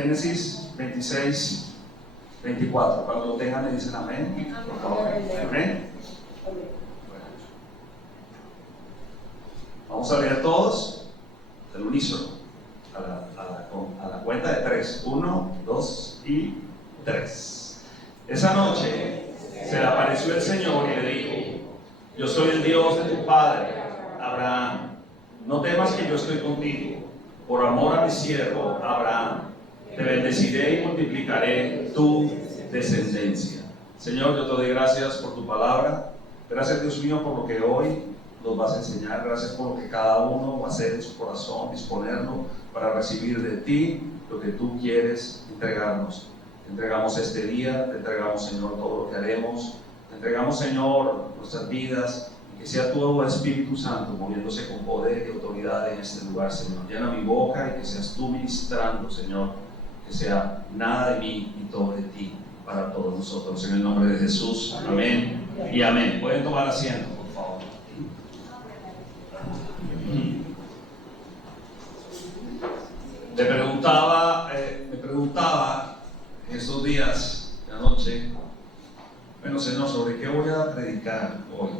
Génesis 26, 24. Cuando lo tengan me dicen amén, por favor. Amén. Vamos a leer todos del unísono a la cuenta de 3. 1, 2 y 3. Esa noche se le apareció el Señor y le dijo: yo soy el Dios de tu padre Abraham. No temas, que yo estoy contigo. Por amor a mi siervo Abraham, te bendeciré y multiplicaré tu descendencia. Señor, yo te doy gracias por tu palabra. Gracias, Dios mío, por lo que hoy nos vas a enseñar. Gracias por lo que cada uno va a hacer en su corazón, disponerlo para recibir de ti lo que tú quieres entregarnos. Te entregamos este día, te entregamos, Señor, todo lo que haremos. Te entregamos, Señor, nuestras vidas, y que sea tu Espíritu Santo moviéndose con poder y autoridad en este lugar, Señor. Llena mi boca y que seas tú ministrando, Señor. Que sea nada de mí y todo de ti para todos nosotros. En el nombre de Jesús, amén y amén. Pueden tomar asiento, por favor. Me preguntaba en estos días, de anoche, bueno, Señor, ¿sobre qué voy a predicar hoy?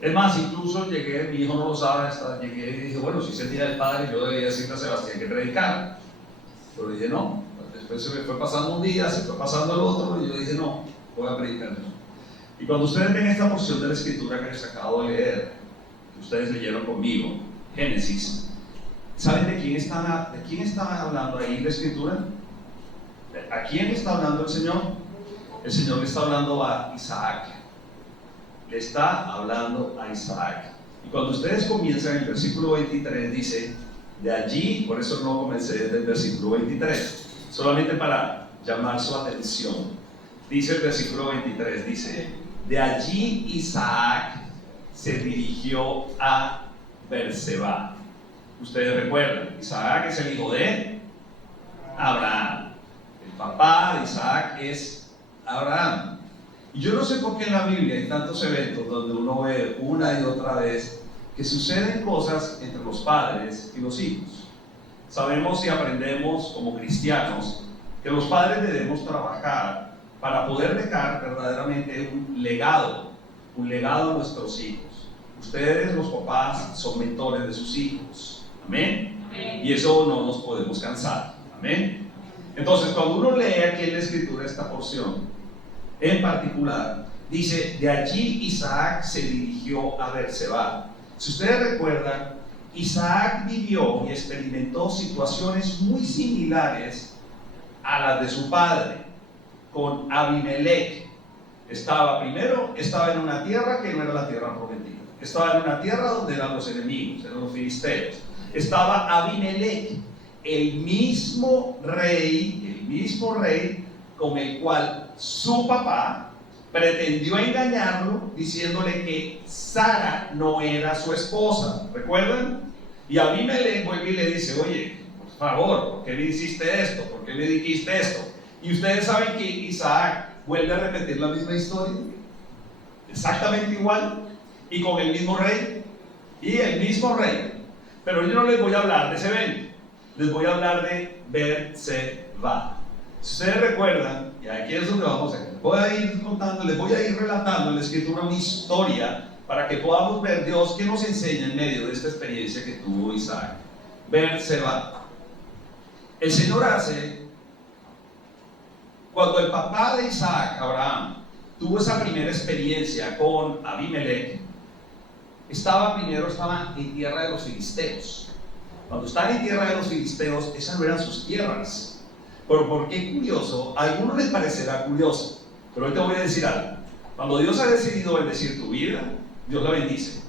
Es más, incluso llegué, mi hijo no lo sabe, hasta llegué y dije, bueno, si es el día del Padre, yo debería decirle a Sebastián que predicar. Pero dije, no. Después se me fue pasando un día, se fue pasando el otro, y yo dije, no, voy a predicar. Y cuando ustedes ven esta porción de la Escritura que les acabo de leer, que ustedes leyeron conmigo, Génesis, ¿saben de quién está hablando ahí la Escritura? ¿A quién está hablando el Señor? El Señor le está hablando a Isaac. Le está hablando a Isaac. Y cuando ustedes comienzan el versículo 23, dice, de allí, por eso no comencé desde el versículo 23, solamente para llamar su atención. Dice el versículo 23, dice, de allí Isaac se dirigió a Berseba. Ustedes recuerdan, Isaac es el hijo de Abraham. El papá de Isaac es Abraham. Y yo no sé por qué en la Biblia hay tantos eventos donde uno ve una y otra vez que suceden cosas entre los padres y los hijos. Sabemos y aprendemos como cristianos que los padres debemos trabajar para poder dejar verdaderamente un legado a nuestros hijos. Ustedes, los papás, son mentores de sus hijos. Amén. Y eso no nos podemos cansar. Amén. Entonces, cuando uno lee aquí en la Escritura esta porción en particular, dice, de allí Isaac se dirigió a Berseba. Si ustedes recuerdan, Isaac vivió y experimentó situaciones muy similares a las de su padre, con Abimelech. Estaba en una tierra que no era la tierra prometida. Estaba en una tierra donde eran los enemigos, eran los filisteos. Estaba Abimelech, el mismo rey con el cual su papá pretendió engañarlo, diciéndole que Sara no era su esposa. ¿Recuerdan? Y Abimelech vuelve y le dice, oye, por favor, ¿por qué me hiciste esto? ¿Por qué me dijiste esto? Y ustedes saben que Isaac vuelve a repetir la misma historia, exactamente igual, y con el mismo rey, pero yo no les voy a hablar de ese evento, les voy a hablar de Berseba. Si ustedes recuerdan, y aquí es donde vamos a ir, les voy a ir relatando en la Escritura una historia para que podamos ver Dios que nos enseña en medio de esta experiencia que tuvo Isaac. Berseba. El Señor hace, cuando el papá de Isaac, Abraham, tuvo esa primera experiencia con Abimelech, estaba en tierra de los filisteos. Cuando están en tierra de los filisteos, esas no eran sus tierras. Pero ¿por qué curioso? A algunos les parecerá curioso, pero hoy te voy a decir algo. Cuando Dios ha decidido bendecir tu vida, Dios la bendice.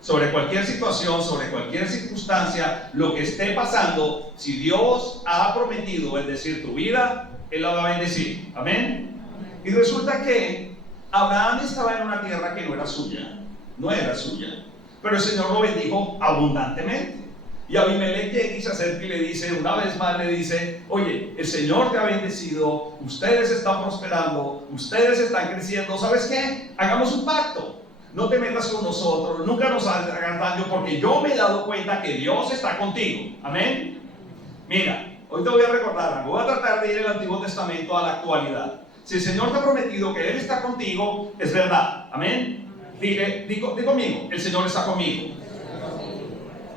Sobre cualquier situación, sobre cualquier circunstancia, lo que esté pasando, si Dios ha prometido bendecir tu vida, Él la va a bendecir. Amén. Y resulta que Abraham estaba en una tierra que no era suya, pero el Señor lo bendijo abundantemente. Y Abimelech se acerca y le dice, una vez más le dice, oye, el Señor te ha bendecido, ustedes están prosperando, ustedes están creciendo, ¿sabes qué? Hagamos un pacto, no te metas con nosotros, nunca nos hagas daño, porque yo me he dado cuenta que Dios está contigo. Amén. Mira, Hoy te voy a recordar algo. Voy a tratar de ir del Antiguo Testamento a la actualidad. Si el Señor te ha prometido que Él está contigo, es verdad. Amén. Di conmigo, el Señor está conmigo.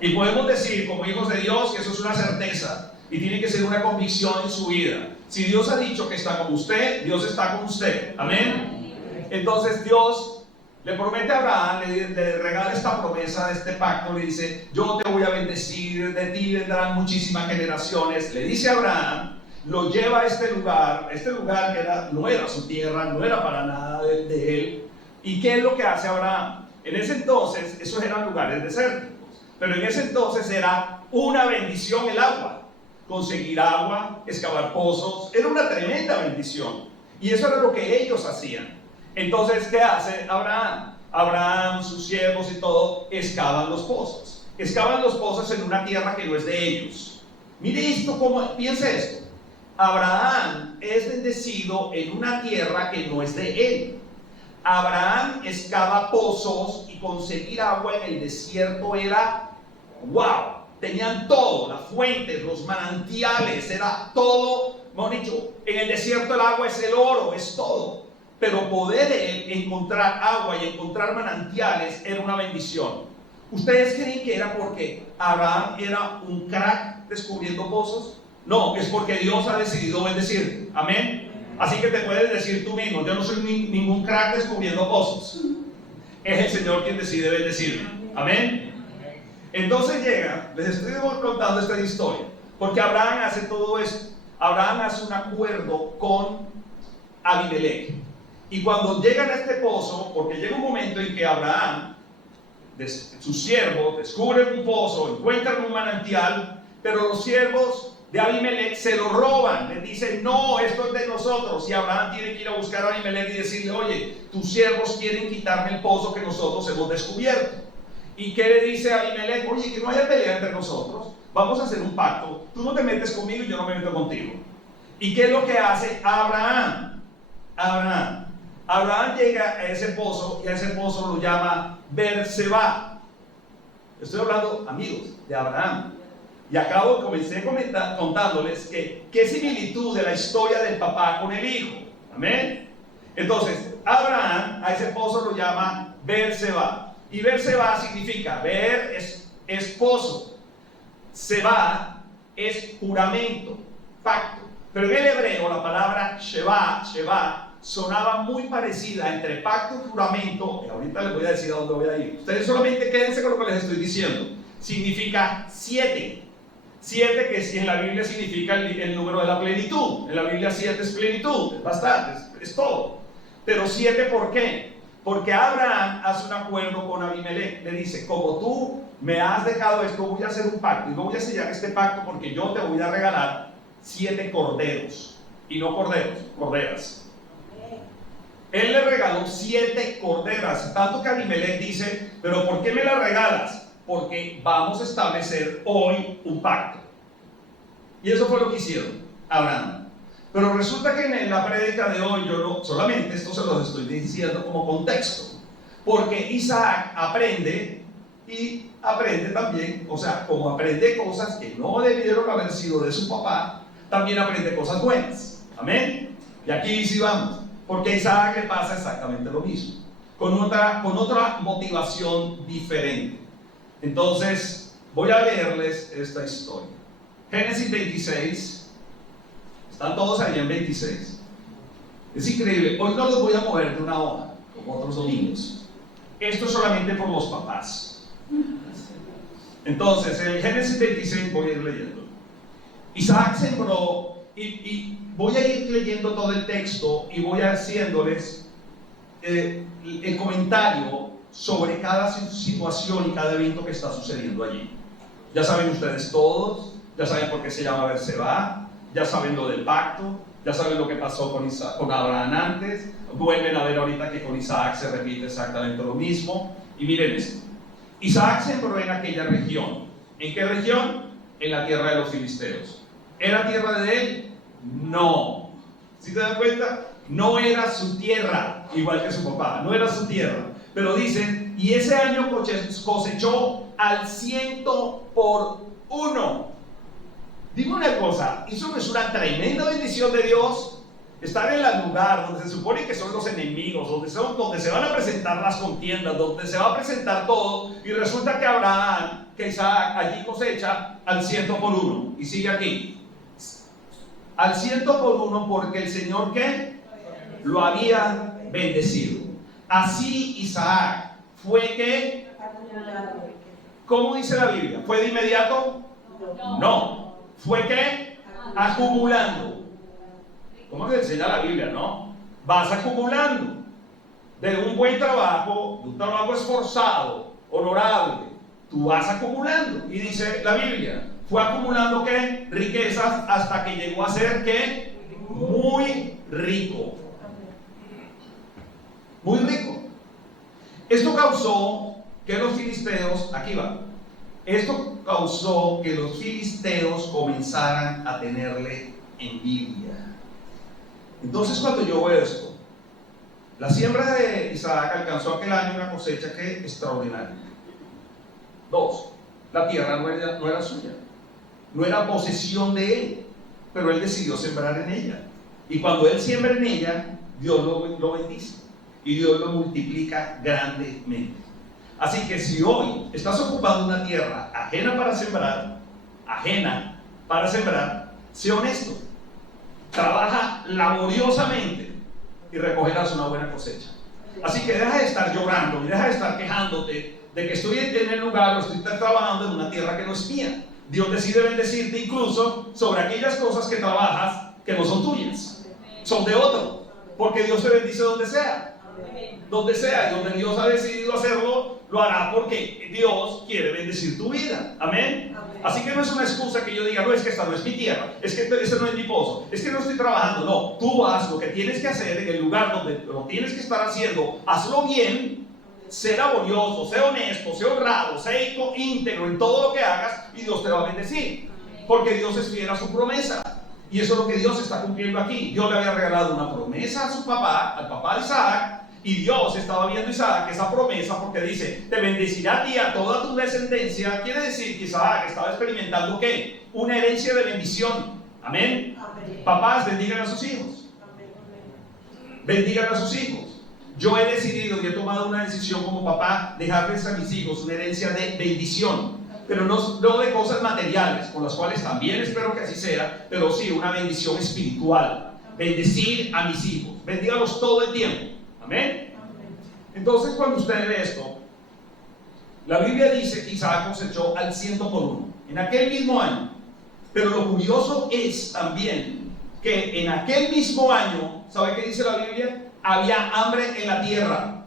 Y podemos decir como hijos de Dios que eso es una certeza y tiene que ser una convicción en su vida. Si Dios ha dicho que está con usted, Dios está con usted. Amén. Entonces Dios le promete a Abraham, le regala esta promesa de este pacto, le dice: yo te voy a bendecir, de ti vendrán muchísimas generaciones. Le dice a Abraham, lo lleva a este lugar que no era su tierra, no era para nada de él. ¿Y qué es lo que hace Abraham? En ese entonces, esos eran lugares desérticos, pero en ese entonces era una bendición el agua. Conseguir agua, excavar pozos, era una tremenda bendición. Y eso era lo que ellos hacían. Entonces, ¿qué hace Abraham? Abraham, sus siervos y todo, excavan los pozos. Excavan los pozos en una tierra que no es de ellos. Mire esto, piense esto. Abraham es bendecido en una tierra que no es de él. Abraham excava pozos y conseguir agua en el desierto era wow. Tenían todo, las fuentes, los manantiales, era todo. Hemos dicho, en el desierto el agua es el oro, es todo. Pero poder encontrar agua y encontrar manantiales era una bendición. ¿Ustedes creen que era porque Abraham era un crack descubriendo pozos? No, es porque Dios ha decidido bendecir. Amén. Así que te puedes decir tú mismo: yo no soy ningún crack descubriendo pozos. Es el Señor quien decide bendecirme. Amén. Entonces llega, les estoy contando esta historia, porque Abraham hace todo esto. Abraham hace un acuerdo con Abimelech. Y cuando llegan a este pozo, porque llega un momento en que Abraham, sus siervos, descubren un pozo, encuentran un manantial, pero los siervos de Abimelech se lo roban. Les dicen: no, esto es de nosotros. Y Abraham tiene que ir a buscar a Abimelech y decirle: oye, tus siervos quieren quitarme el pozo que nosotros hemos descubierto. ¿Y qué le dice a Abimelech? Oye, que no haya pelea entre nosotros, vamos a hacer un pacto. Tú no te metes conmigo y yo no me meto contigo. ¿Y qué es lo que hace Abraham? Abraham llega a ese pozo y a ese pozo lo llama Berseba. Estoy hablando, amigos, de Abraham. Y comencé contándoles qué similitud de la historia del papá con el hijo. Amén. Entonces, Abraham a ese pozo lo llama Berseba. Y Berseba significa, Ber es pozo, Seba es juramento, pacto. Pero en el hebreo la palabra Sheba sonaba muy parecida entre pacto y juramento. Y ahorita les voy a decir a dónde voy a ir. Ustedes solamente quédense con lo que les estoy diciendo. Significa 7. 7, que en la Biblia significa el número de la plenitud. En la Biblia 7 es plenitud, es bastante, es todo. Pero 7, ¿por qué? Porque Abraham hace un acuerdo con Abimelech. Le dice: como tú me has dejado esto, voy a hacer un pacto. Y no voy a sellar este pacto porque yo te voy a regalar 7 corderos. Y no corderos, corderas. Él le regaló 7 corderas. Tanto que Abimelech dice: pero ¿por qué me las regalas? Porque vamos a establecer hoy un pacto. Y eso fue lo que hicieron Abraham. Pero resulta que en la prédica de hoy, yo no, solamente esto se los estoy diciendo como contexto, porque Isaac aprende y aprende también, o sea, como aprende cosas que no debieron haber sido de su papá, también aprende cosas buenas. Amén. Y aquí sí vamos, porque a Isaac le pasa exactamente lo mismo, con otra motivación diferente. Entonces, voy a leerles esta historia. Génesis 26. Están todos ahí en 26. Es increíble. Hoy no los voy a mover de una hoja, como otros domingos. Esto es solamente por los papás. Entonces, en Génesis 26 voy a ir leyendo. Isaac sembró, y voy a ir leyendo todo el texto y voy haciéndoles el comentario sobre cada situación y cada evento que está sucediendo allí. Ya saben ustedes todos, ya saben por qué se llama Berseba. Ya saben lo del pacto, ya saben lo que pasó con Abraham antes. Vuelven a ver ahorita que con Isaac se repite exactamente lo mismo. Y miren esto: Isaac sembró en aquella región. ¿En qué región? En la tierra de los filisteos. ¿Era tierra de él? No. ¿Sí te das cuenta? No era su tierra, igual que su papá, no era su tierra. Pero dicen: y ese año cosechó al 100 por 1. Dime una cosa, ¿eso no es una tremenda bendición de Dios? Estar en el lugar donde se supone que son los enemigos, donde se van a presentar las contiendas, donde se va a presentar todo, y resulta que Abraham, que Isaac allí cosecha al 100 por 1, y sigue aquí, al 100 por 1, porque el Señor, ¿qué? Lo había bendecido. Así Isaac fue que, ¿cómo dice la Biblia? ¿Fue de inmediato? No. ¿Fue que? Acumulando. ¿Cómo le enseña la Biblia, no? Vas acumulando de un buen trabajo, de un trabajo esforzado, honorable. Tú vas acumulando. Y dice la Biblia, fue acumulando ¿qué? Riquezas hasta que llegó a ser ¿qué? Muy rico. Muy rico. Esto causó que los filisteos, aquí va, esto causó que los filisteos comenzaran a tenerle envidia. Entonces, cuando yo veo esto, la siembra de Isaac alcanzó aquel año una cosecha que extraordinaria. 2, la tierra no era suya, no era posesión de él, pero él decidió sembrar en ella. Y cuando él siembra en ella, Dios lo bendice y Dios lo multiplica grandemente. Así que si hoy estás ocupando una tierra ajena para sembrar, sé honesto. Trabaja laboriosamente y recogerás una buena cosecha. Así que deja de estar llorando y deja de estar quejándote de que estoy en el lugar o estoy trabajando en una tierra que no es mía. Dios decide bendecirte incluso sobre aquellas cosas que trabajas que no son tuyas, son de otro, porque Dios te bendice donde sea. Donde sea, y donde Dios ha decidido hacerlo, lo hará porque Dios quiere bendecir tu vida. Amén. Así que no es una excusa que yo diga, no, es que esta no es mi tierra, es que este no es mi pozo, es que no estoy trabajando. No, tú haz lo que tienes que hacer en el lugar donde lo tienes que estar haciendo, hazlo bien, sé laborioso, sé honesto, sé honrado, sé íntegro en todo lo que hagas, y Dios te va a bendecir, porque Dios es fiel a su promesa. Y eso es lo que Dios está cumpliendo aquí. Dios le había regalado una promesa a su papá, al papá de Isaac, y Dios estaba viendo a Isaac esa promesa, porque dice, te bendecirá a ti, a toda tu descendencia. Quiere decir que Isaac estaba experimentando ¿qué? Una herencia de bendición. Amén. Amén. Papás, bendigan a sus hijos. Amén. Bendigan a sus hijos. Yo he decidido y he tomado una decisión como papá, dejarles a mis hijos una herencia de bendición, pero no de cosas materiales, con las cuales también espero que así sea, pero sí una bendición espiritual. Bendecir a mis hijos, bendígalos todo el tiempo. Amén. Entonces, cuando usted ve esto, la Biblia dice que Isaac cosechó al 100 por 1 en aquel mismo año. Pero lo curioso es también que en aquel mismo año, ¿sabe qué dice la Biblia? Había hambre en la tierra.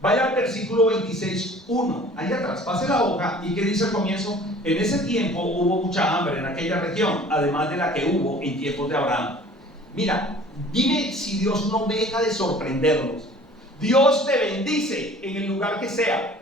Vaya al versículo 26:1, ahí atrás, pase la hoja, y ¿qué dice al comienzo? En ese tiempo hubo mucha hambre en aquella región, además de la que hubo en tiempos de Abraham. Mira, dime si Dios no deja de sorprendernos. Dios te bendice en el lugar que sea,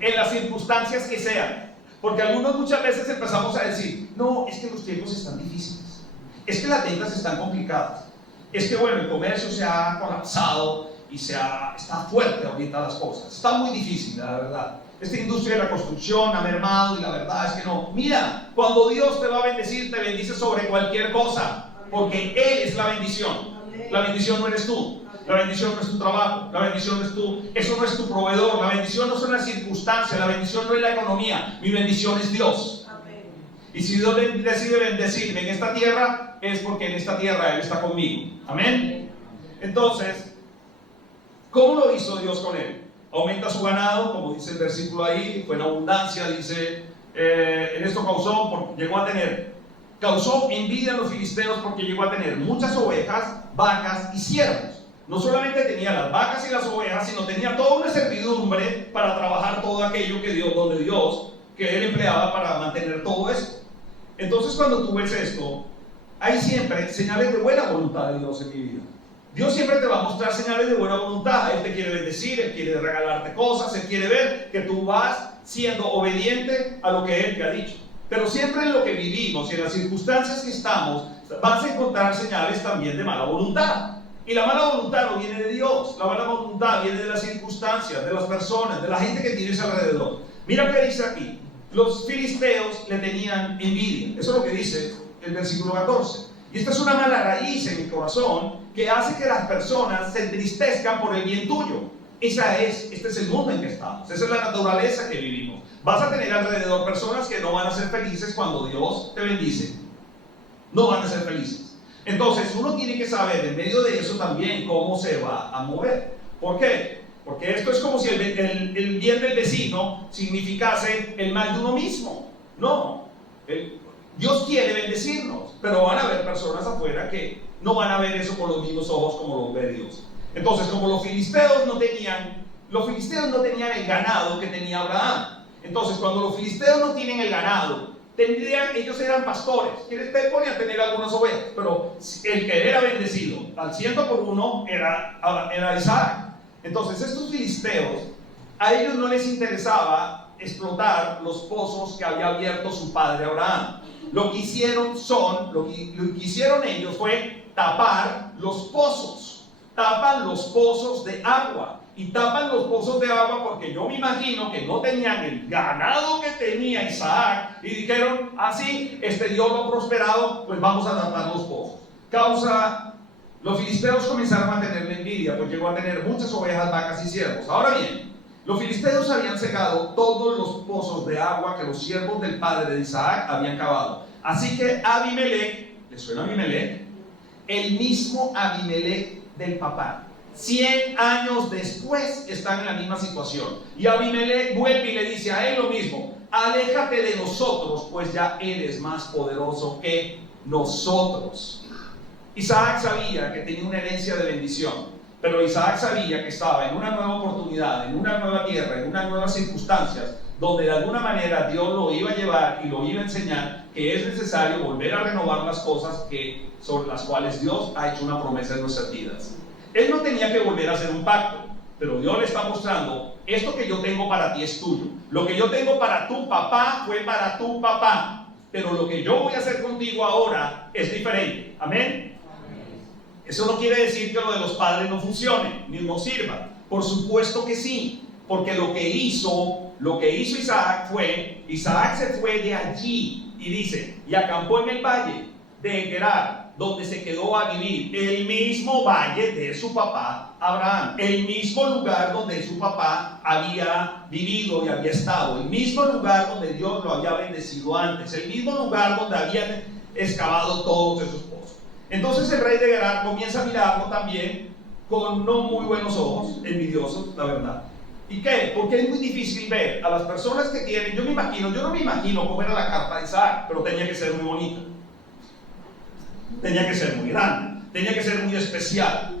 en las circunstancias que sean. Porque algunos muchas veces empezamos a decir, no, es que los tiempos están difíciles, es que las ventas están complicadas, es que bueno, el comercio se ha colapsado y está fuerte ahorita las cosas, está muy difícil, la verdad. Esta industria de la construcción ha mermado y la verdad es que no. Mira, cuando Dios te va a bendecir, te bendice sobre cualquier cosa, porque Él es la bendición. La bendición no eres tú, la bendición no es tu trabajo, la bendición no es eso no es tu proveedor, la bendición no son las circunstancias, la bendición no es la economía, mi bendición es Dios. Y si Dios decide bendecirme en esta tierra, es porque en esta tierra Él está conmigo. Amén. Entonces, ¿cómo lo hizo Dios con él? Aumenta su ganado, como dice el versículo ahí, fue en abundancia, dice, en esto causó envidia a los filisteos porque llegó a tener muchas ovejas, vacas y siervos. No solamente tenía las vacas y las ovejas, sino tenía toda una servidumbre para trabajar todo aquello que él empleaba para mantener todo eso. Entonces, cuando tú ves esto, hay siempre señales de buena voluntad de Dios en mi vida. Dios siempre te va a mostrar señales de buena voluntad. Él te quiere bendecir, Él quiere regalarte cosas, Él quiere ver que tú vas siendo obediente a lo que Él te ha dicho. Pero siempre en lo que vivimos y en las circunstancias que estamos, vas a encontrar señales también de mala voluntad. Y la mala voluntad no viene de Dios, la mala voluntad viene de las circunstancias, de las personas, de la gente que tienes alrededor. Mira qué dice aquí, los filisteos le tenían envidia. Eso es lo que dice el versículo 14. Y esta es una mala raíz en mi corazón que hace que las personas se entristezcan por el bien tuyo. Este es el mundo en que estamos. Esa es la naturaleza que vivimos. Vas a tener alrededor personas que no van a ser felices cuando Dios te bendice. No van a ser felices. Entonces uno tiene que saber en medio de eso también cómo se va a mover. ¿Por qué? Porque esto es como si el bien del vecino significase el mal de uno mismo. No. Dios quiere bendecirnos, pero van a haber personas afuera que no van a ver eso con los mismos ojos como lo ve Dios. Entonces, como los filisteos no tenían el ganado que tenía Abraham. Entonces, cuando los filisteos no tienen el ganado, ellos eran pastores, que les ponían a tener algunas ovejas, pero el que era bendecido al 100% era Isaac. Entonces, estos filisteos, a ellos no les interesaba explotar los pozos que había abierto su padre Abraham. Lo que hicieron ellos fue tapar los pozos. Tapan los pozos de agua. Y tapan los pozos de agua porque yo me imagino que no tenían el ganado que tenía Isaac. Y dijeron, así, Dios lo ha prosperado, pues vamos a tapar los pozos. Los filisteos comenzaron a tener envidia, pues llegó a tener muchas ovejas, vacas y siervos. Ahora bien, los filisteos habían cegado todos los pozos de agua que los siervos del padre de Isaac habían cavado. Así que Abimelech, ¿le suena Abimelech? El mismo Abimelech del papá, 100 años después están en la misma situación. Y Abimelech vuelve y le dice a él lo mismo: aléjate de nosotros, pues ya eres más poderoso que nosotros. Isaac sabía que tenía una herencia de bendición. Pero Isaac sabía que estaba en una nueva oportunidad, en una nueva tierra, en unas nuevas circunstancias, donde de alguna manera Dios lo iba a llevar y lo iba a enseñar que es necesario volver a renovar las cosas sobre las cuales Dios ha hecho una promesa en nuestras vidas. Él no tenía que volver a hacer un pacto, pero Dios le está mostrando: esto que yo tengo para ti es tuyo. Lo que yo tengo para tu papá fue para tu papá, pero lo que yo voy a hacer contigo ahora es diferente. Amén. Eso no quiere decir que lo de los padres no funcione, ni no sirva. Por supuesto que sí, porque lo que hizo Isaac se fue de allí y dice, y acampó en el valle de Gerar, donde se quedó a vivir, el mismo valle de su papá Abraham, el mismo lugar donde su papá había vivido y había estado, el mismo lugar donde Dios lo había bendecido antes, el mismo lugar donde habían excavado todos esos pozos. Entonces el rey de Gerar comienza a mirarlo también con no muy buenos ojos, envidiosos, la verdad. ¿Y qué? Porque es muy difícil ver a las personas que tienen, yo no me imagino cómo era la carpa de Isaac, pero tenía que ser muy bonita, tenía que ser muy grande, tenía que ser muy especial.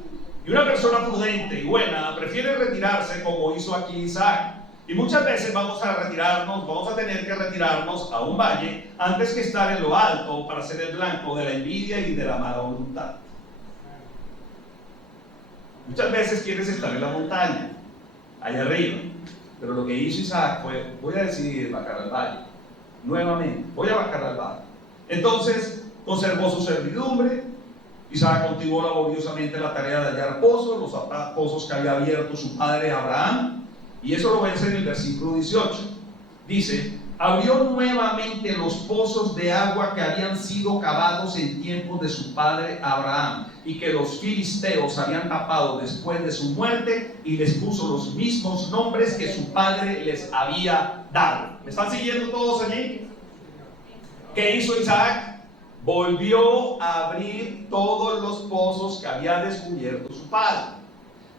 Y una persona prudente y buena prefiere retirarse como hizo aquí Isaac. Y muchas veces vamos a tener que retirarnos a un valle antes que estar en lo alto para ser el blanco de la envidia y de la mala voluntad. Muchas veces quieres estar en la montaña, allá arriba, pero lo que hizo Isaac fue: voy a decidir bajar al valle, nuevamente, voy a bajar al valle. Entonces conservó su servidumbre. Isaac continuó laboriosamente la tarea de hallar pozos, los pozos que había abierto su padre Abraham. Y eso lo vence en el versículo 18. Dice: abrió nuevamente los pozos de agua que habían sido cavados en tiempos de su padre Abraham y que los filisteos habían tapado después de su muerte, y les puso los mismos nombres que su padre les había dado. ¿Me están siguiendo todos allí? ¿Qué hizo Isaac? Volvió a abrir todos los pozos que había descubierto su padre.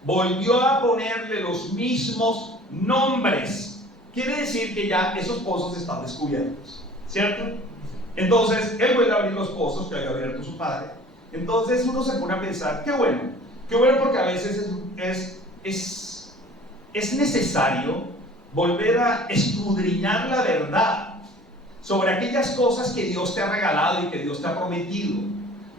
Volvió a ponerle los mismos nombres. Quiere decir que ya esos pozos están descubiertos, ¿cierto? Entonces él vuelve a abrir los pozos que había abierto su padre. Entonces uno se pone a pensar: qué bueno porque a veces es necesario volver a escudriñar la verdad sobre aquellas cosas que Dios te ha regalado y que Dios te ha prometido.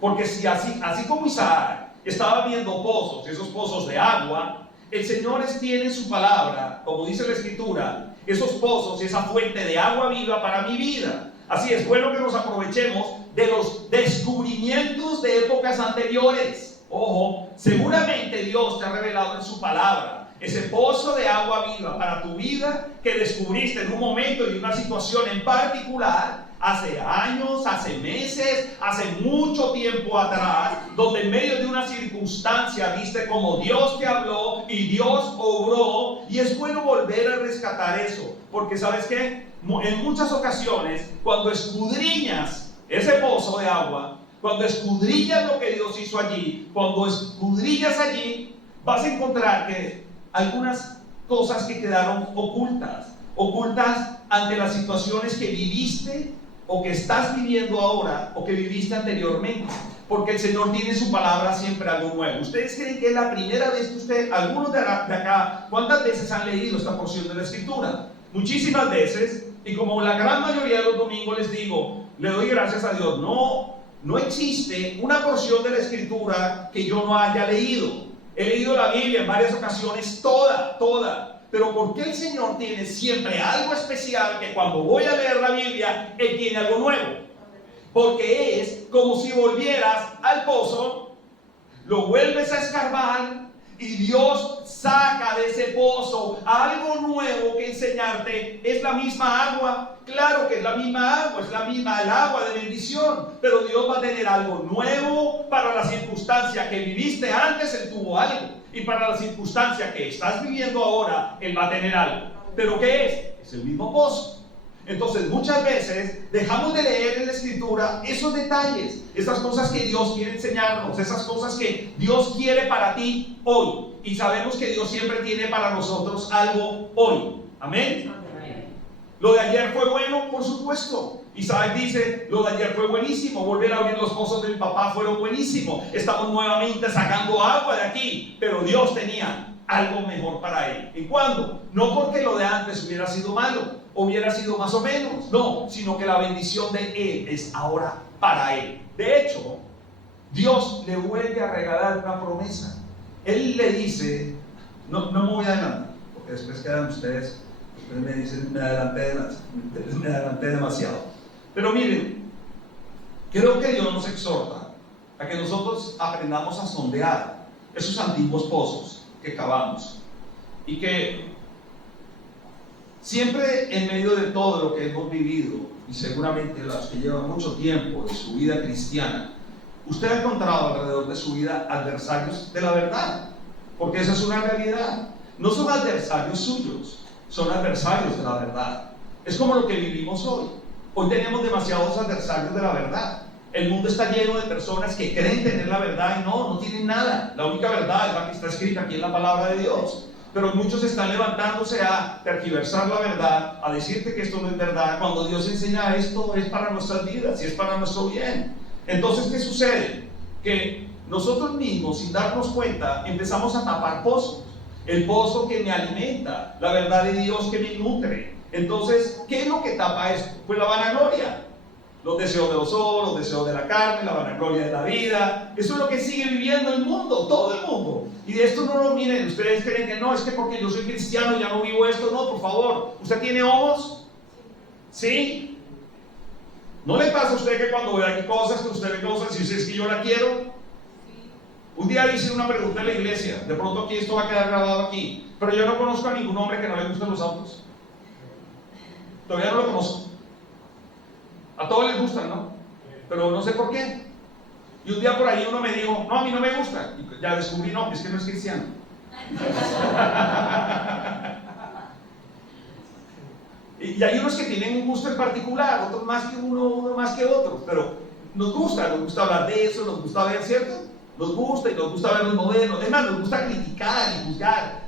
Porque si así como Isaac estaba viendo pozos, esos pozos de agua, el Señor tiene en su palabra, como dice la Escritura, esos pozos y esa fuente de agua viva para mi vida. Así es bueno que nos aprovechemos de los descubrimientos de épocas anteriores. Ojo, seguramente Dios te ha revelado en su palabra ese pozo de agua viva para tu vida que descubriste en un momento y en una situación en particular, hace años, hace meses, hace mucho tiempo atrás, donde en medio de una circunstancia viste como Dios te habló y Dios obró, y es bueno volver a rescatar eso, porque ¿sabes qué? En muchas ocasiones, cuando escudriñas ese pozo de agua, cuando escudriñas lo que Dios hizo allí, cuando escudriñas allí, vas a encontrar que algunas cosas que quedaron ocultas ante las situaciones que viviste o que estás viviendo ahora o que viviste anteriormente, porque el Señor tiene su palabra siempre algo nuevo. ¿Ustedes creen que es la primera vez que algunos de acá, cuántas veces han leído esta porción de la Escritura? Muchísimas veces, y como la gran mayoría de los domingos les digo, le doy gracias a Dios, no existe una porción de la Escritura que yo no haya leído. He leído la Biblia en varias ocasiones, toda. Pero ¿por qué el Señor tiene siempre algo especial que cuando voy a leer la Biblia, Él tiene algo nuevo? Porque es como si volvieras al pozo, lo vuelves a escarbar y Dios saca de ese pozo algo nuevo que enseñarte. ¿Es la misma agua? Claro que es la misma agua, el agua de bendición, pero Dios va a tener algo nuevo para la circunstancia que viviste antes. Él tuvo algo, y para la circunstancia que estás viviendo ahora, Él va a tener algo. ¿Pero qué es? Es el mismo pozo. Entonces muchas veces dejamos de leer en la Escritura esos detalles, esas cosas que Dios quiere enseñarnos, esas cosas que Dios quiere para ti hoy, y sabemos que Dios siempre tiene para nosotros algo hoy. Amén. Lo de ayer fue bueno, por supuesto. Isaac dice, lo de ayer fue buenísimo, volver a abrir los pozos de mi papá fueron buenísimos, estamos nuevamente sacando agua de aquí, pero Dios tenía algo mejor para él. ¿Y cuándo? No porque lo de antes hubiera sido malo, hubiera sido más o menos, no, sino que la bendición de Él es ahora para Él. De hecho, Dios le vuelve a regalar una promesa. Él le dice, no me voy a adelantar, porque después quedan ustedes me dicen, me adelanté demasiado. Pero miren, creo que Dios nos exhorta a que nosotros aprendamos a sondear esos antiguos pozos que cavamos, y que siempre en medio de todo lo que hemos vivido, y seguramente los que llevan mucho tiempo de su vida cristiana, usted ha encontrado alrededor de su vida adversarios de la verdad, porque esa es una realidad. No son adversarios suyos, son adversarios de la verdad. Es como lo que vivimos hoy. Hoy tenemos demasiados adversarios de la verdad. El mundo está lleno de personas que creen tener la verdad y no tienen nada. La única verdad es la que está escrita aquí en la palabra de Dios. Pero muchos están levantándose a tergiversar la verdad, a decirte que esto no es verdad, cuando Dios enseña esto es para nuestras vidas y es para nuestro bien. Entonces, ¿qué sucede? Que nosotros mismos, sin darnos cuenta, empezamos a tapar pozos. El pozo que me alimenta, la verdad de Dios que me nutre. Entonces, ¿qué es lo que tapa esto? Pues la vanagloria, los deseos de los ojos, los deseos de la carne, la vanagloria de la vida. Eso es lo que sigue viviendo el mundo, todo el mundo. Y de esto no lo miren, ustedes creen que no, es que porque yo soy cristiano ya no vivo esto. No, por favor, ¿usted tiene ojos? ¿Sí? ¿No le pasa a usted que cuando ve aquí cosas, que usted ve cosas y usted es que yo la quiero? Un día hice una pregunta en la iglesia, de pronto aquí esto va a quedar grabado aquí, pero yo no conozco a ningún hombre que no le gusten los autos. Todavía no lo conozco. A todos les gustan, ¿no? Pero no sé por qué. Y un día por ahí uno me dijo, no, a mí no me gusta. Y ya descubrí, no, es que no es cristiano. Y hay unos que tienen un gusto en particular, otros más que uno más que otros, pero nos gusta hablar de eso, nos gusta ver, ¿cierto? Nos gusta y nos gusta ver los modelos. Es más, nos gusta criticar y juzgar.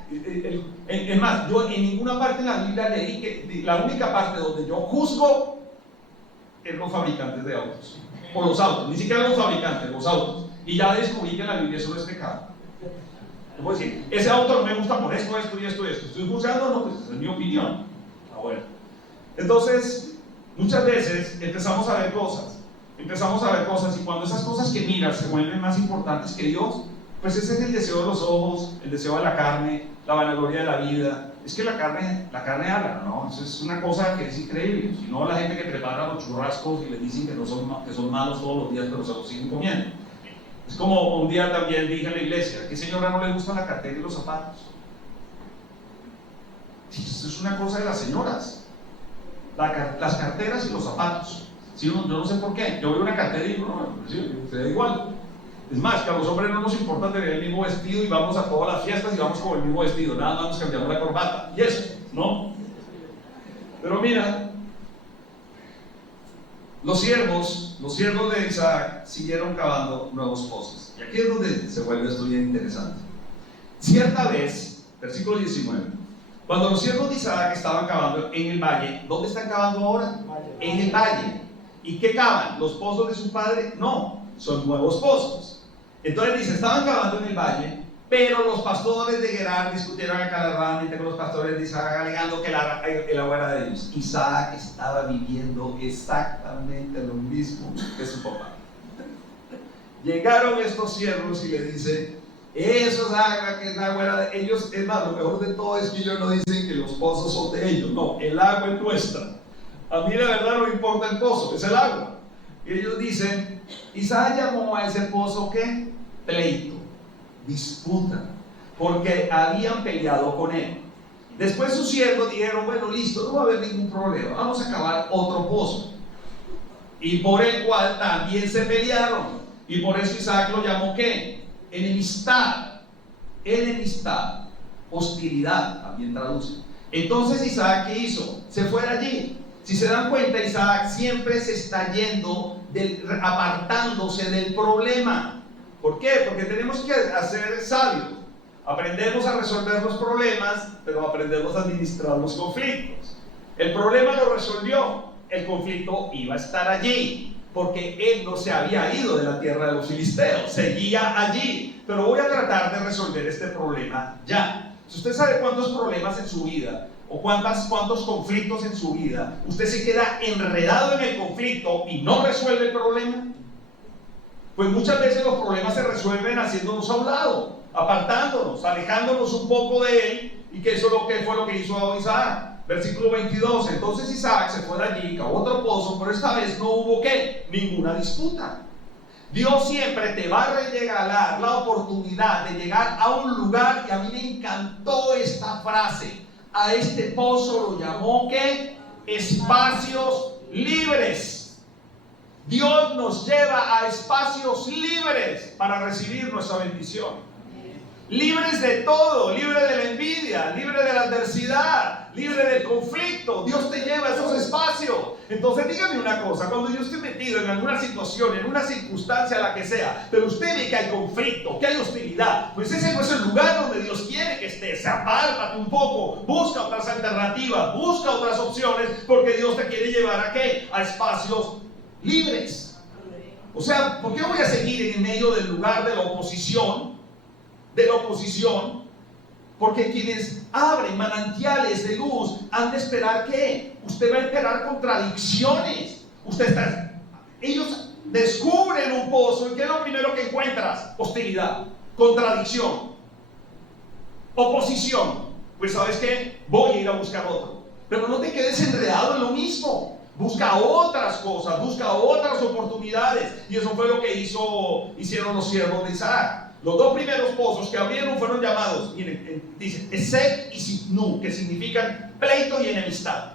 Es más, yo en ninguna parte de la Biblia leí que la única parte donde yo juzgo es los fabricantes de autos, o los autos, ni siquiera los fabricantes, los autos. Y ya descubrí que en la Biblia eso no es pecado. Yo puedo decir, ese auto no me gusta por esto, esto y esto y esto. ¿Estoy juzgando? No, pues esa es mi opinión. Bueno. Entonces, muchas veces empezamos a ver cosas y cuando esas cosas que miras se vuelven más importantes que Dios, pues ese es el deseo de los ojos, el deseo de la carne, la vanagloria de la vida. Es que la carne habla, ¿no? Eso es una cosa que es increíble. Si no, la gente que prepara los churrascos y les dicen que son malos todos los días, pero se los siguen comiendo. Es como un día también dije en la iglesia, ¿a qué señora no le gusta la cartera y los zapatos? es una cosa de las señoras. Las carteras y los zapatos. ¿Sí? Yo no sé por qué. Yo veo una cartera y digo, no, sí, se da igual. Es más, que a los hombres no nos importa tener el mismo vestido y vamos a todas las fiestas y vamos con el mismo vestido, nada más nos cambiamos la corbata y eso, ¿no? Pero mira, los siervos de Isaac siguieron cavando nuevos pozos. Y aquí es donde se vuelve esto bien interesante. Cierta vez, versículo 19, cuando los siervos de Isaac estaban cavando en el valle, ¿dónde están cavando ahora? En el valle. ¿Y qué cavan? ¿Los pozos de su padre? No, son nuevos pozos. Entonces dice, estaban cavando en el valle, pero los pastores de Gerar discutieron acaloradamente con los pastores de Isaac, alegando que el agua era de ellos. Isaac estaba viviendo exactamente lo mismo que su papá. Llegaron estos siervos y le dicen, eso es agua, que el agua era de ellos. Es más, lo mejor de todo es que ellos no dicen que los pozos son de ellos. No, el agua es nuestra. A mí la verdad no me importa el pozo, es el agua. Y ellos dicen, Isaac llamó a ese pozo, ¿qué? Pleito, disputa, porque habían peleado con él. Después sus siervos dijeron, bueno, listo, no va a haber ningún problema, vamos a cavar otro pozo. Y por el cual también se pelearon. Y por eso Isaac lo llamó, ¿qué? Enemistad, hostilidad, también traduce. Entonces Isaac, ¿qué hizo? Se fue de allí. Si se dan cuenta, Isaac siempre se está yendo, apartándose del problema. ¿Por qué? Porque tenemos que ser sabios. Aprendemos a resolver los problemas, pero aprendemos a administrar los conflictos. El problema lo resolvió, el conflicto iba a estar allí, porque él no se había ido de la tierra de los filisteos, seguía allí. Pero voy a tratar de resolver este problema ya. Si usted sabe cuántos problemas en su vida, o cuántos conflictos en su vida, usted se queda enredado en el conflicto y no resuelve el problema, pues muchas veces los problemas se resuelven haciéndonos a un lado, apartándonos, alejándonos un poco de él, y que eso fue lo que hizo Isaac. Versículo 22, entonces Isaac se fue de allí, cavó otro pozo, pero esta vez no hubo ¿qué? Ninguna disputa. Dios siempre te va a regalar la oportunidad de llegar a un lugar, y a mí me encantó esta frase. A este pozo lo llamó ¿qué? Espacios libres. Dios nos lleva a espacios libres para recibir nuestra bendición. Libres de todo, libre de la envidia, libre de la adversidad, libre del conflicto. Dios te lleva a esos espacios. Entonces dígame una cosa, cuando yo estoy metido en alguna situación, en una circunstancia, la que sea, pero usted ve que hay conflicto, que hay hostilidad, pues ese no es el lugar donde Dios quiere que estés. Apártate un poco, busca otras alternativas, busca otras opciones, porque Dios te quiere llevar ¿a qué? A espacios libres. O sea, ¿por qué voy a seguir en el medio del lugar de la oposición? Porque quienes abren manantiales de luz han de esperar ¿qué? Usted va a esperar contradicciones. Ellos descubren un pozo, ¿y qué es lo primero que encuentras? Hostilidad, contradicción, oposición. Pues ¿sabes qué? Voy a ir a buscar otro. Pero no te quedes enredado en lo mismo. Busca otras cosas, busca otras oportunidades. Y eso fue lo que hicieron los siervos de Isaac. Los dos primeros pozos que abrieron fueron llamados, miren, dice Esek y Sitnu, que significan pleito y enemistad,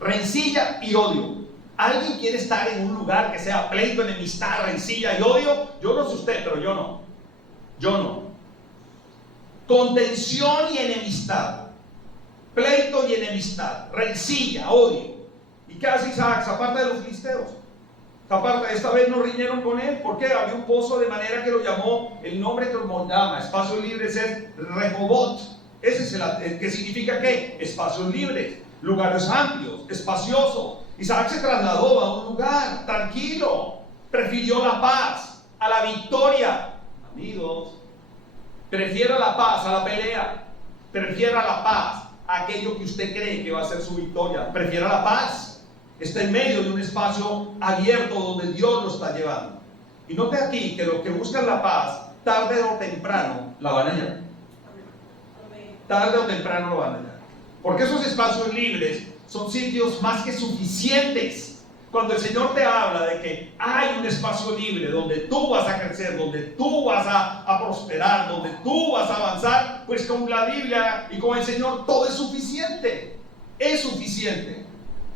rencilla y odio. ¿Alguien quiere estar en un lugar que sea pleito, enemistad, rencilla y odio? Yo no sé usted, pero yo no. Contención y enemistad, pleito y enemistad, rencilla, odio. ¿Y qué hace Isaac? Se aparta de los filisteos. Aparte, esta vez no riñeron con él, porque había un pozo, de manera que lo llamó, el nombre que lo llama, espacios libres, es Rehobot. Ese es el que significa ¿qué? Espacios libres, lugares amplios, espaciosos. Isaac se trasladó a un lugar tranquilo, prefirió la paz a la victoria. Amigos, prefiera la paz a la pelea, prefiera la paz a aquello que usted cree que va a ser su victoria, prefiera la paz. Está en medio de un espacio abierto donde Dios lo está llevando. Y note aquí que los que buscan la paz, tarde o temprano, la van a hallar. Tarde o temprano lo van a hallar. Porque esos espacios libres son sitios más que suficientes Cuando el Señor te habla de que hay un espacio libre donde tú vas a crecer, donde tú vas a prosperar, donde tú vas a avanzar, pues con la Biblia y con el Señor todo es suficiente. Es suficiente.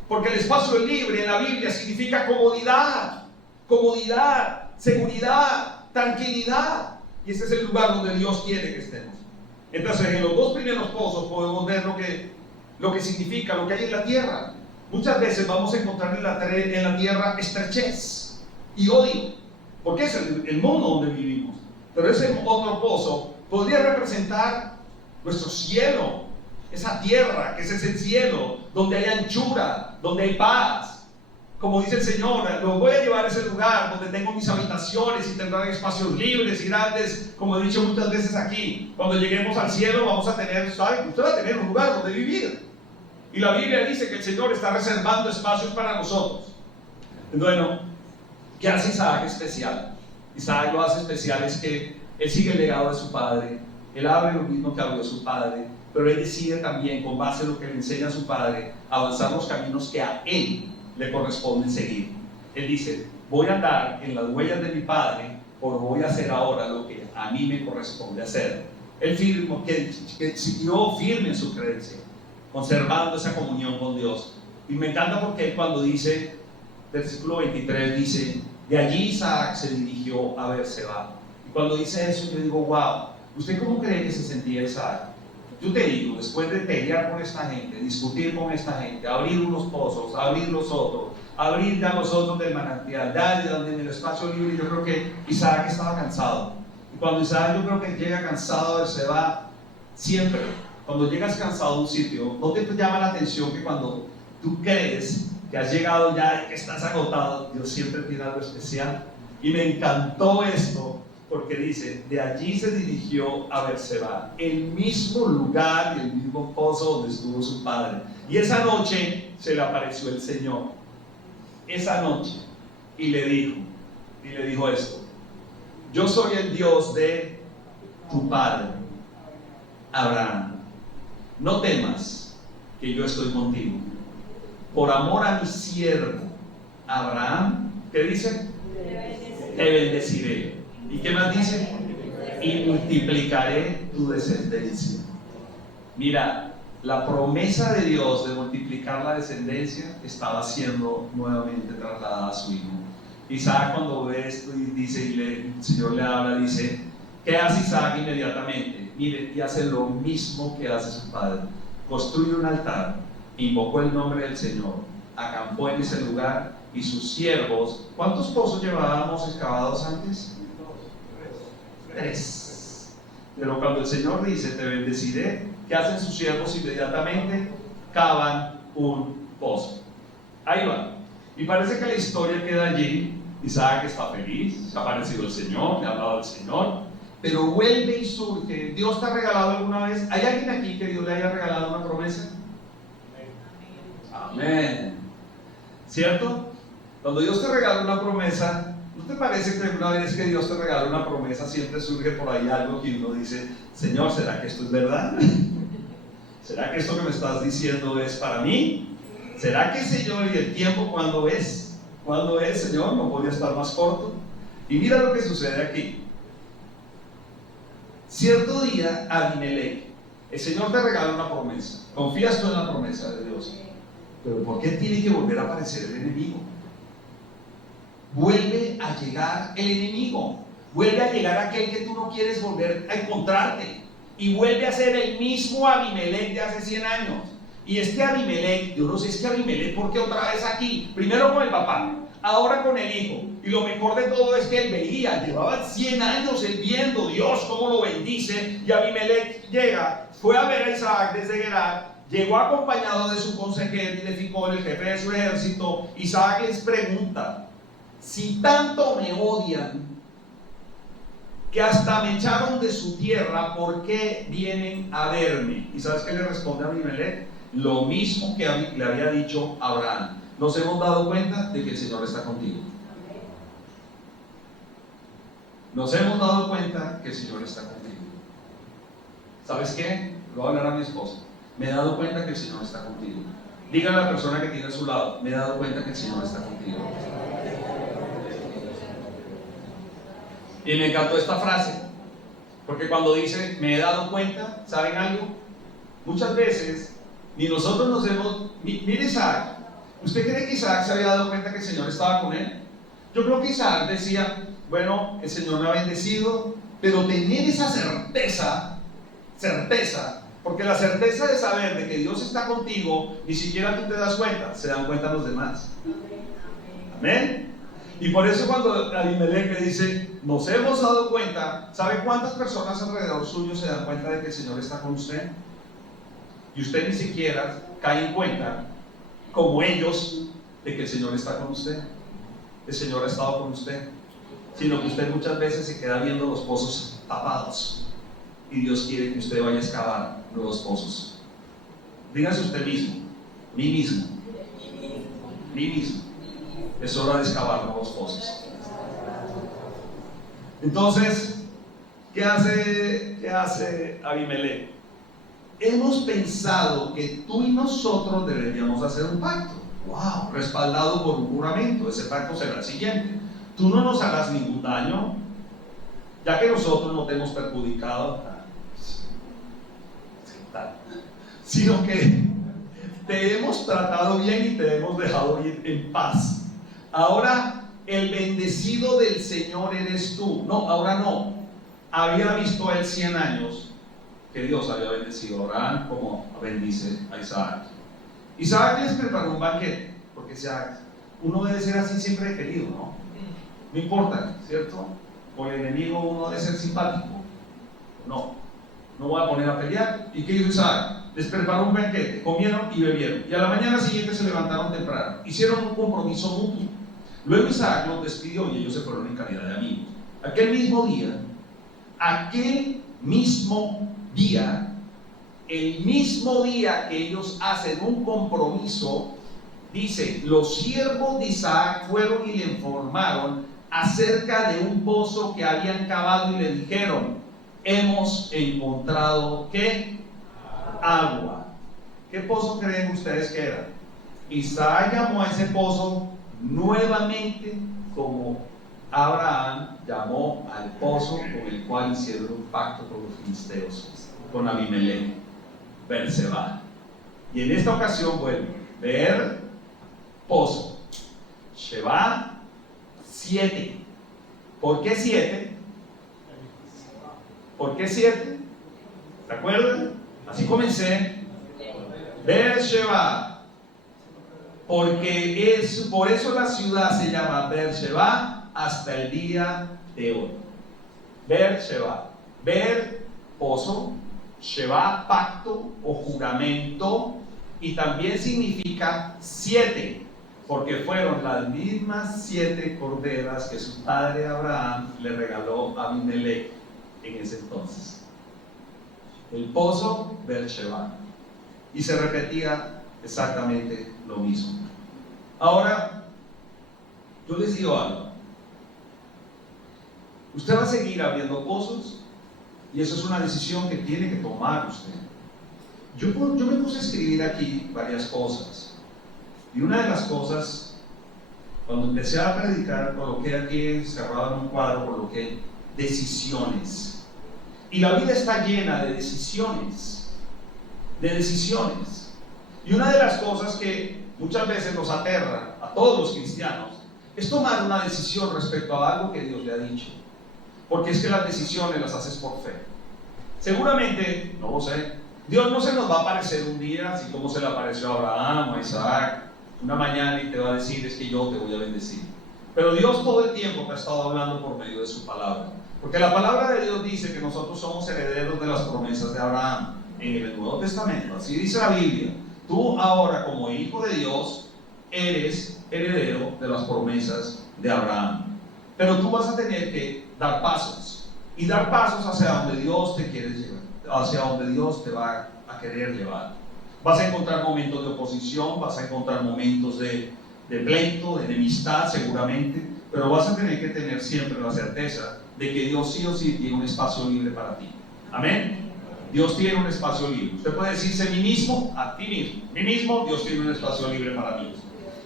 Porque el espacio libre en la Biblia significa comodidad, comodidad, seguridad, tranquilidad. Y ese es el lugar donde Dios quiere que estemos. Entonces, en los dos primeros pozos podemos ver lo que significa, lo que hay en la tierra. Muchas veces vamos a encontrar en la tierra estrechez y odio, porque es el mundo donde vivimos. Pero ese otro pozo podría representar nuestro cielo, esa tierra que ese es el cielo, donde hay anchura, donde hay paz. Como dice el Señor, los voy a llevar a ese lugar donde tengo mis habitaciones y tendrán espacios libres y grandes, como he dicho muchas veces aquí. Cuando lleguemos al cielo vamos a tener, ¿saben? Usted va a tener un lugar donde vivir. Y la Biblia dice que el Señor está reservando espacios para nosotros. Bueno, ¿qué hace Isaac especial? Isaac lo hace especial es que él sigue el legado de su padre. Él abre lo mismo que abrió su padre, pero él decide también, con base en lo que le enseña a su padre, avanzar los caminos que a él le corresponden seguir. Él dice, voy a andar en las huellas de mi padre, porque voy a hacer ahora lo que a mí me corresponde hacer. Él que siguió firme en su creencia, conservando esa comunión con Dios. Y me encanta porque él cuando dice, versículo 23 dice, de allí Isaac se dirigió a Beerseba. Y cuando dice eso yo digo, wow, ¿usted cómo cree que se sentía Isaac? Yo te digo, después de pelear con esta gente, discutir con esta gente, abrir unos pozos, abrir los otros, abrir ya los otros del manantial, ya en el espacio libre, yo creo que Isaac estaba cansado. Y cuando Isaac yo creo que llega cansado a Beerseba, siempre, cuando llegas cansado a un sitio, ¿no te llama la atención que cuando tú crees que has llegado ya y que estás agotado, Dios siempre tiene algo especial? Y me encantó esto, porque dice, de allí se dirigió a Beerseba, el mismo lugar y el mismo pozo donde estuvo su padre. Y esa noche se le apareció el Señor, esa noche, y le dijo esto, yo soy el Dios de tu padre, Abraham. No temas, que yo estoy contigo. Por amor a mi siervo Abraham, ¿qué dice? Te bendeciré. ¿Y qué más dice? Y multiplicaré tu descendencia. Mira, la promesa de Dios de multiplicar la descendencia estaba siendo nuevamente trasladada a su hijo. Isaac cuando ve esto y dice, el Señor le habla, dice, ¿qué hace Isaac inmediatamente? Mire, y hace lo mismo que hace su padre. Construye un altar, invocó el nombre del Señor, acampó en ese lugar y sus siervos, ¿cuántos pozos llevábamos excavados antes? 3. Pero cuando el Señor dice, te bendeciré, ¿qué hacen sus siervos inmediatamente? Cavan un pozo. Ahí va. Y parece que la historia queda allí. Isaac está feliz, se ha aparecido el Señor, le ha hablado el Señor, pero vuelve y surge. ¿Dios te ha regalado alguna vez? ¿Hay alguien aquí que Dios le haya regalado una promesa? Amén. ¿Cierto? Cuando Dios te regala una promesa, ¿no te parece que una vez que Dios te regala una promesa siempre surge por ahí algo que uno dice, Señor, ¿será que esto es verdad? ¿Será que esto que me estás diciendo es para mí? ¿Será que, Señor, y el tiempo cuándo es? ¿Cuándo es, Señor? ¿No podría estar más corto? Y mira lo que sucede aquí. Cierto día, Abimelech, el Señor te regala una promesa. ¿Confías tú en la promesa de Dios? Pero ¿por qué tiene que volver a aparecer el enemigo? Vuelve a llegar el enemigo. Vuelve a llegar aquel que tú no quieres volver a encontrarte. Y vuelve a ser el mismo Abimelech de hace 100 años. Y este Abimelech, yo no sé, este Abimelech, ¿por qué otra vez aquí? Primero con el papá, ahora con el hijo. Y lo mejor de todo es que él veía, llevaba 100 años él viendo Dios cómo lo bendice. Y Abimelech llega, fue a ver a Isaac desde Gerar, llegó acompañado de su consejero y de Ficol, el jefe de su ejército. Isaac les pregunta, si tanto me odian, que hasta me echaron de su tierra, ¿por qué vienen a verme? ¿Y sabes qué le responde a Abimelech? Lo mismo que le había dicho Abraham. Nos hemos dado cuenta de que el Señor está contigo. Nos hemos dado cuenta que el Señor está contigo. ¿Sabes qué? Lo voy a hablar a mi esposa. Me he dado cuenta que el Señor está contigo. Dígale a la persona que tiene a su lado, me he dado cuenta que el Señor está contigo. contigo. Y me encantó esta frase, porque cuando dice, me he dado cuenta, ¿saben algo? Muchas veces, ni nosotros nos hemos... Mire Isaac, ¿usted cree que Isaac se había dado cuenta que el Señor estaba con él? Yo creo que Isaac decía, bueno, el Señor me ha bendecido, pero tener esa certeza, porque la certeza de saber de que Dios está contigo, ni siquiera tú te das cuenta, se dan cuenta los demás. Amén. Y por eso cuando Abimelech le dice, nos hemos dado cuenta, ¿sabe cuántas personas alrededor suyo se dan cuenta de que el Señor está con usted? Y usted ni siquiera cae en cuenta, como ellos, de que el Señor está con usted. El Señor ha estado con usted. Sino que usted muchas veces se queda viendo los pozos tapados. Y Dios quiere que usted vaya a excavar nuevos pozos. Dígase usted mismo, mí mismo. Es hora de excavar nuevos pozos. Entonces, ¿qué hace Abimelech? Hemos pensado que tú y nosotros deberíamos hacer un pacto. Wow, respaldado por un juramento. Ese pacto será el siguiente: tú no nos harás ningún daño, ya que nosotros no te hemos perjudicado, sino que te hemos tratado bien y te hemos dejado ir en paz. Ahora el bendecido del Señor eres tú. No, ahora no. Había visto él 100 años que Dios había bendecido a Abraham como bendice a Isaac. Isaac les preparó un banquete, porque uno debe ser así siempre querido, ¿no? No importa, ¿cierto? Con el enemigo uno debe ser simpático. No voy a poner a pelear. ¿Y qué hizo Isaac? Les preparó un banquete, comieron y bebieron. Y a la mañana siguiente se levantaron temprano. Hicieron un compromiso mutuo. Luego Isaac los despidió y ellos se fueron en calidad de amigos. Aquel mismo día, el mismo día que ellos hacen un compromiso, dice, los siervos de Isaac fueron y le informaron acerca de un pozo que habían cavado y le dijeron, hemos encontrado ¿qué? Agua. ¿Qué pozo creen ustedes que era? Isaac llamó a ese pozo nuevamente como Abraham llamó al pozo con el cual hicieron un pacto con los filisteos, con Abimelech, Berseba. Y en esta ocasión vuelve Ber, pozo, Sheba, 7. ¿Por qué 7? ¿Por qué 7? ¿Se acuerdan? Así comencé. Beersheba. Porque por eso la ciudad se llama Beersheba hasta el día de hoy. Beersheba. Ber, pozo. Sheba, pacto o juramento. Y también significa 7. Porque fueron las mismas 7 corderas que su padre Abraham le regaló a Abimelech en ese entonces. El pozo Beersheba. Y se repetía exactamente lo mismo. Ahora, yo les digo algo. Usted va a seguir abriendo pozos y eso es una decisión que tiene que tomar usted. Yo me puse a escribir aquí varias cosas. Y una de las cosas, cuando empecé a predicar, coloqué aquí cerrado en un cuadro, coloqué decisiones. Y la vida está llena de decisiones. Y una de las cosas que muchas veces nos aterra a todos los cristianos es tomar una decisión respecto a algo que Dios le ha dicho. Porque es que las decisiones las haces por fe. Seguramente, no lo sé, Dios no se nos va a aparecer un día así como se le apareció a Abraham o a Isaac una mañana y te va a decir es que yo te voy a bendecir. Pero Dios todo el tiempo te ha estado hablando por medio de su palabra. Porque la palabra de Dios dice que nosotros somos herederos de las promesas de Abraham en el Nuevo Testamento. Así dice la Biblia. Tú ahora como hijo de Dios eres heredero de las promesas de Abraham. Pero tú vas a tener que dar pasos. Y dar pasos hacia donde Dios te quiere llevar. Hacia donde Dios te va a querer llevar. Vas a encontrar momentos de oposición, vas a encontrar momentos de pleito, de enemistad seguramente. Pero vas a tener que tener siempre la certeza de que Dios sí o sí tiene un espacio libre para ti. Amén. Dios tiene un espacio libre. Usted puede decirse mí mismo, a ti mismo. Mí mismo, Dios tiene un espacio libre para mí.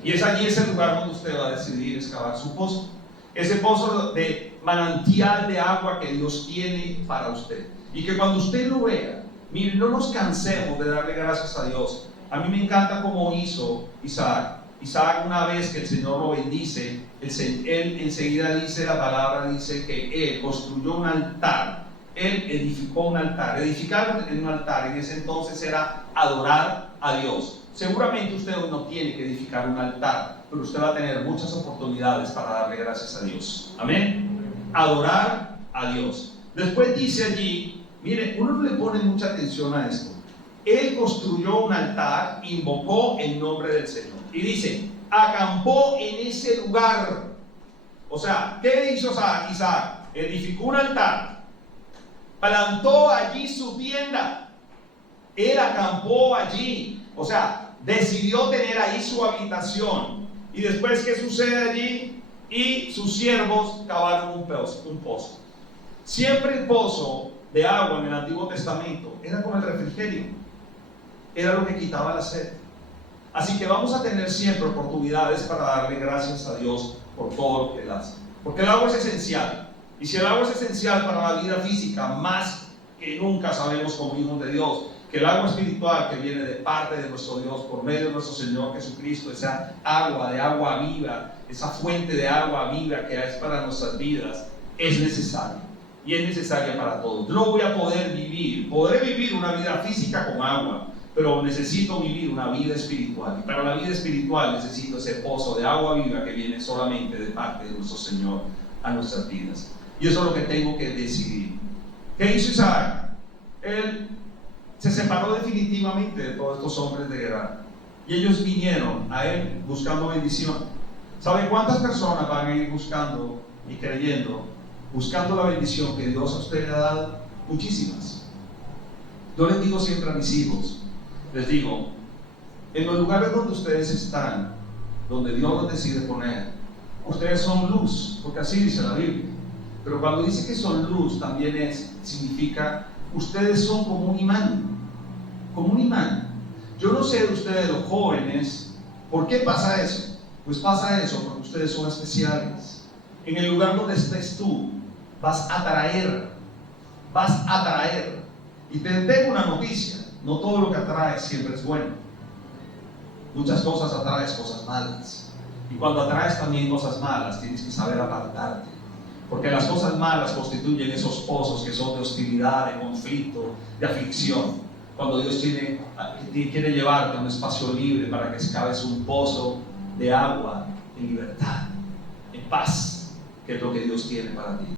Y es allí ese lugar donde usted va a decidir excavar su pozo. Ese pozo de manantial de agua que Dios tiene para usted. Y que cuando usted lo vea, mire, no nos cansemos de darle gracias a Dios. A mí me encanta cómo hizo Isaac. Isaac, una vez que el Señor lo bendice, él enseguida dice, la palabra dice que él construyó un altar. Él edificó un altar. Edificar un altar en ese entonces era adorar a Dios. Seguramente usted no tiene que edificar un altar, pero usted va a tener muchas oportunidades para darle gracias a Dios. Amén. Adorar a Dios. Después dice allí, mire, uno no le pone mucha atención a esto. Él construyó un altar, invocó el nombre del Señor. Y dice, acampó en ese lugar. O sea, ¿qué hizo Isaac? Edificó un altar, plantó allí su tienda. Él acampó allí. O sea, decidió tener ahí su habitación. Y después, ¿qué sucede allí? Y sus siervos cavaron un pozo. Siempre el pozo de agua en el Antiguo Testamento era como el refrigerio. Era lo que quitaba la sed. Así que vamos a tener siempre oportunidades para darle gracias a Dios por todo lo que Él hace. Porque el agua es esencial. Y si el agua es esencial para la vida física, más que nunca sabemos como hijos de Dios, que el agua espiritual que viene de parte de nuestro Dios, por medio de nuestro Señor Jesucristo, esa agua de agua viva, esa fuente de agua viva que es para nuestras vidas, es necesaria. Y es necesaria para todos. No voy a poder vivir, podré vivir una vida física con agua, pero necesito vivir una vida espiritual. Y para la vida espiritual necesito ese pozo de agua viva que viene solamente de parte de nuestro Señor a nuestras vidas. Y eso es lo que tengo que decidir. ¿Qué hizo Isaac? Él se separó definitivamente de todos estos hombres de guerra. Y ellos vinieron a él buscando bendición. ¿Saben cuántas personas van a ir buscando y creyendo, buscando la bendición que Dios a usted le ha dado? Muchísimas. Yo les digo siempre a mis hijos, les digo, en los lugares donde ustedes están, donde Dios los decide poner, ustedes son luz, porque así dice la Biblia. Pero cuando dice que son luz, también significa, ustedes son como un imán. Como un imán. Yo no sé de ustedes, los jóvenes, ¿por qué pasa eso? Pues pasa eso porque ustedes son especiales. En el lugar donde estés tú, vas a atraer. Y te tengo una noticia. No todo lo que atraes siempre es bueno. Muchas cosas atraes cosas malas. Y cuando atraes también cosas malas, tienes que saber apartarte. Porque las cosas malas constituyen esos pozos que son de hostilidad, de conflicto, de aflicción. Cuando Dios quiere llevarte a un espacio libre para que excaves un pozo de agua en libertad, en paz, que es lo que Dios tiene para ti.